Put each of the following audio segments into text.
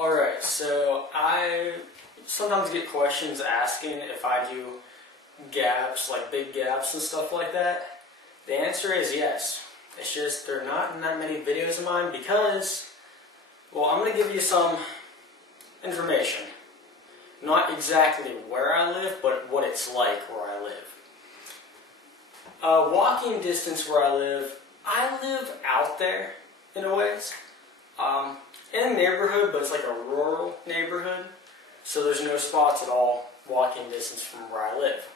Alright, so I sometimes get questions asking if I do gaps, like big gaps and stuff like that. The answer is yes. It's just there are not in that many videos of mine because, well, I'm going to give you some information. Not exactly where I live, but what it's like where I live. Walking distance where I live out there in a ways. In a neighborhood, but it's like a rural neighborhood, so there's no spots at all walking distance from where I live.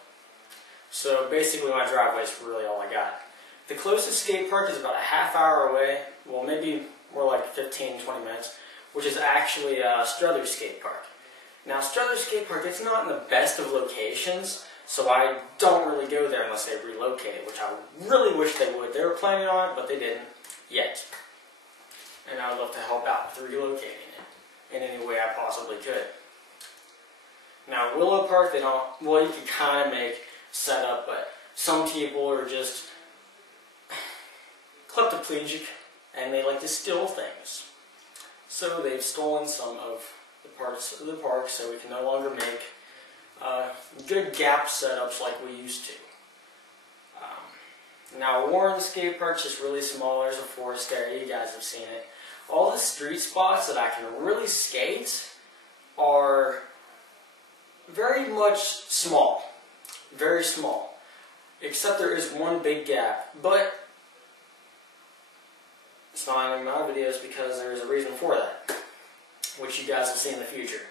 So basically my driveway is really all I got. The closest skate park is about a half hour away, well maybe more like 15-20 minutes, which is actually Struthers Skate Park. Now Struthers Skate Park, it's not in the best of locations, so I don't really go there unless they relocate it, which I really wish they would. They were planning on it, but they didn't yet. And I would love to help out with relocating it in any way I possibly could. Now Willow Park, they don't, well you can kind of make setup, but some people are just kleptoplegic and they like to steal things. So they've stolen some of the parts of the park so we can no longer make good gap setups like we used to. Now Warren Skate Park's just really small. There's a forest there. You guys have seen it. All the street spots that I can really skate are very much small. Very small. Except there is one big gap. But it's not in my videos because there is a reason for that, which you guys will see in the future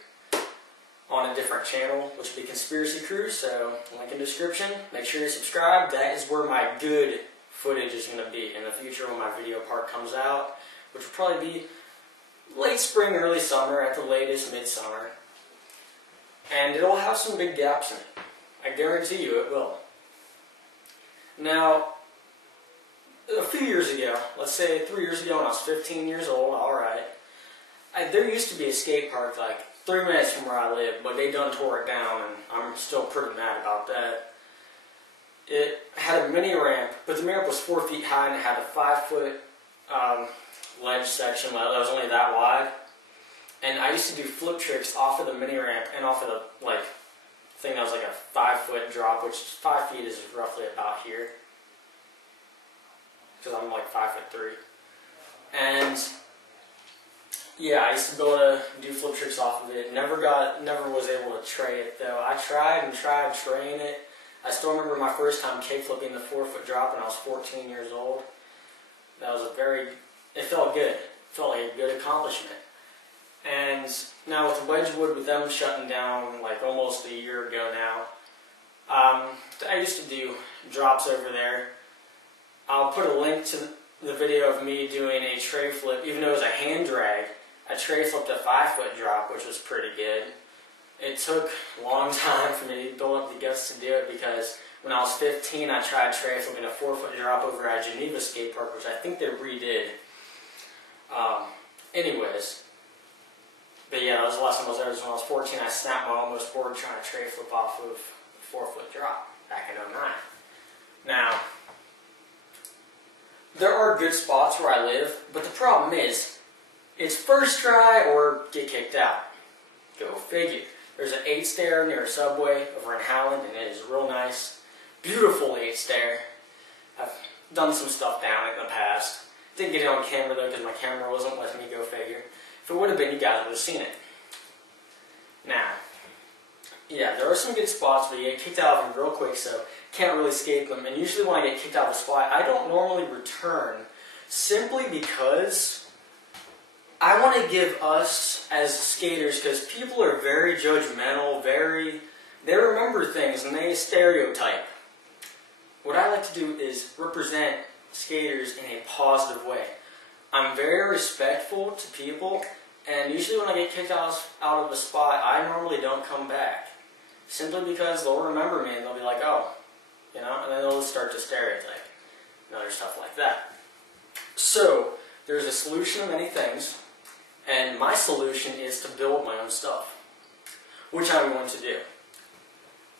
on a different channel, which will be Conspiracy Cruise. So link in the description. Make sure you subscribe. That is where my good footage is going to be in the future when my video part comes out, which will probably be late spring, early summer, at the latest midsummer. And it'll have some big gaps in it. I guarantee you it will. Now, a few years ago, let's say 3 years ago when I was 15 years old, alright, there used to be a skate park like 3 minutes from where I live, but they done tore it down and I'm still pretty mad about that. It had a mini ramp, but the ramp was 4 feet high and it had a 5-foot ledge section that was only that wide. And I used to do flip tricks off of the mini ramp and off of the thing that was like a 5-foot drop, which 5 feet is roughly about here, because I'm like 5'3". And yeah, I used to be able to do flip tricks off of it. Never was able to tray it though. I tried traying it. I still remember my first time kickflipping the 4-foot drop when I was 14 years old. That was it felt good. It felt like a good accomplishment. And now with Wedgwood, with them shutting down like almost a year ago now, I used to do drops over there. I'll put a link to the video of me doing a tray flip, even though it was a hand drag. I tray flipped a 5-foot drop, which was pretty good. It took a long time for me to build up the guts to do it because when I was 15, I tried tray flipping a 4-foot drop over at Geneva Skate Park, which I think they redid. Anyways, but yeah, that was the last time I was there. When I was 14, I snapped my almost board trying to tray flip off of a 4-foot drop back in '09. Now, there are good spots where I live, but the problem is, it's first try or get kicked out. Go figure. There's an 8-stair near a Subway over in Howland, and it is real nice. Beautiful 8-stair. I've done some stuff down it in the past. Didn't get it on camera though, because my camera wasn't letting me go figure. If it would have been, you guys would have seen it. Now, yeah, there are some good spots, but you get kicked out of them real quick, so can't really escape them. And usually when I get kicked out of a spot, I don't normally return, simply because I want to give us as skaters, because people are very judgmental, they remember things and they stereotype. What I like to do is represent skaters in a positive way. I'm very respectful to people, and usually when I get kicked out of a spot, I normally don't come back. Simply because they'll remember me and they'll be like, oh, you know, and then they'll start to stereotype and other stuff like that. So, there's a solution to many things, and my solution is to build my own stuff, which I'm going to do.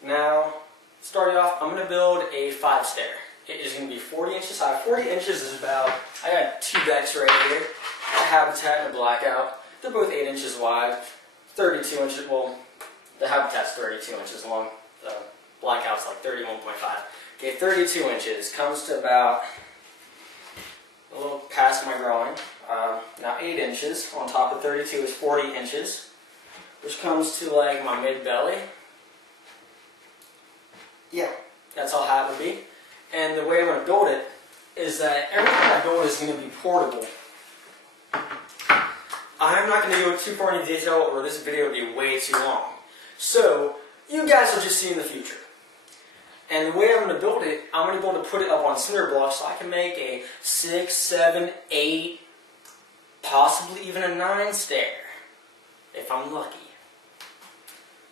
Now, starting off, I'm going to build a 5-stair. It is going to be 40 inches high. 40 inches is about, I got 2 decks right here, a Habitat and a Blackout. They're both 8 inches wide, 32 inches, well, the habitat's 32 inches long, the blackout's like 31.5. Okay, 32 inches comes to about a little past my groin. Now 8 inches on top of 32 is 40 inches, which comes to like my mid-belly. Yeah, that's how high it would be. And the way I'm going to build it is that everything I build is going to be portable. I'm not going to go too far into detail or this video would be way too long. So, you guys will just see in the future. And the way I'm going to build it, I'm going to be able to put it up on cinder blocks so I can make a 6, 7, 8, possibly even a 9 stair. If I'm lucky.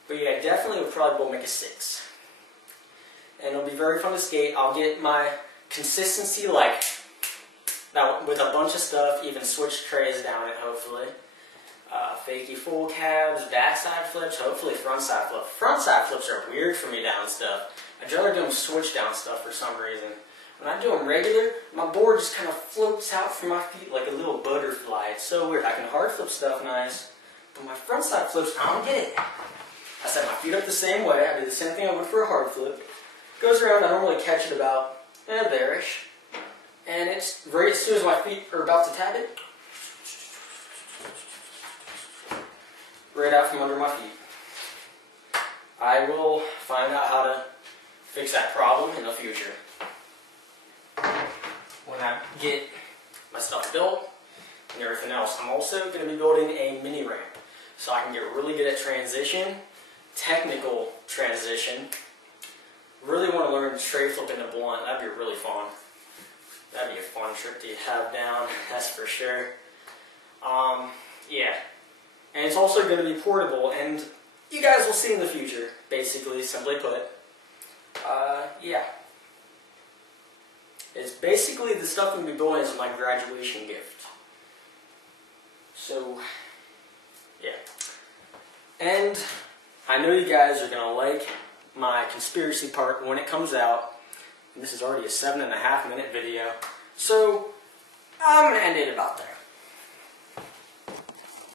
But yeah, definitely would probably be able to make a 6. And it'll be very fun to skate. I'll get my consistency like that with a bunch of stuff, even switch trays down it hopefully. Fakey full cabs, backside flips, hopefully frontside flips. Frontside flips are weird for me down stuff. I'd rather do them switch down stuff for some reason. When I do them regular, my board just kind of floats out from my feet like a little butterfly. It's so weird. I can hard flip stuff nice, but my frontside flips, I don't get it. I set my feet up the same way. I do the same thing I would for a hard flip. Goes around, I normally catch it about there-ish. And it's right as soon as my feet are about to tap it, right out from under my feet. I will find out how to fix that problem in the future. When I get my stuff built and everything else, I'm also going to be building a mini ramp so I can get really good at transition, technical transition. Really want to learn tray flipping a blunt. That'd be really fun. That'd be a fun trick to have down, that's for sure. Yeah. And it's also going to be portable, and you guys will see in the future, basically, simply put. Yeah. It's basically the stuff I'm going to be building as my graduation gift. So, yeah. And I know you guys are going to like my conspiracy part when it comes out. And this is already a 7.5 minute video. So, I'm going to end it about there.